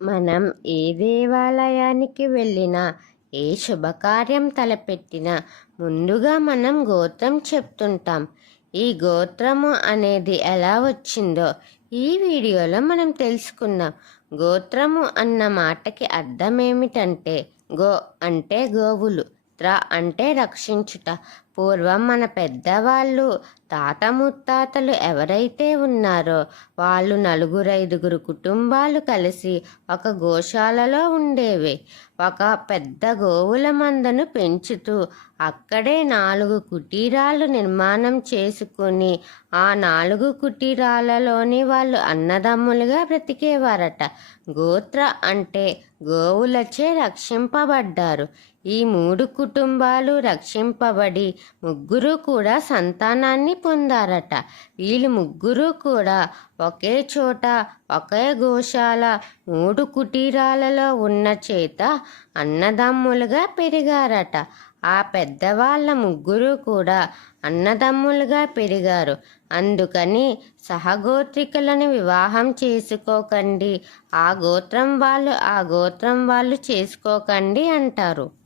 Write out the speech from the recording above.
మనం ఏ దేవాలయానికి వెళ్ళినా ఏ శుభకార్యం తలపెట్టినా ముందుగా మనం గోత్రం చెప్తుంటాం. ఈ గోత్రము అనేది ఎలా వచ్చిందో ఈ వీడియోలో మనం తెలుసుకుందాం. గోత్రము అన్న మాటకి అర్థం ఏమిటంటే గో అంటే గోవులు త్ర అంటే రక్షించుట పూర్వం మన పెద్దవాళ్ళు తాత ముత్తాతలు ఎవరైతే ఉన్నారో వాళ్ళు నలుగురైదుగురు కుటుంబాలు కలిసి ఒక గోశాలలో ఉండేవి. ఒక పెద్ద గోవుల మందను పెంచుతూ అక్కడే నాలుగు కుటీరాలు నిర్మాణం చేసుకుని ఆ నాలుగు కుటీరాలలోని వాళ్ళు అన్నదమ్ములుగా బ్రతికేవారట. గోత్ర అంటే గోవులచే రక్షింపబడ్డారు. ఈ మూడు కుటుంబాలు రక్షింపబడి ముగ్గురు కూడా సంతానాన్ని పొందారట. వీళ్ళు ముగ్గురు కూడా ఒకే చోట ఒకే గోశాల మూడు కుటీరాలలో ఉన్న చేత అన్నదమ్ములుగా పెరిగారట. ఆ పెద్దవాళ్ళ ముగ్గురు కూడా అన్నదమ్ములుగా పెరిగారు. అందుకని సహగోత్రికులను వివాహం చేసుకోకండి. ఆ గోత్రం వాళ్ళు ఆ గోత్రం వాళ్ళు చేసుకోకండి అంటారు.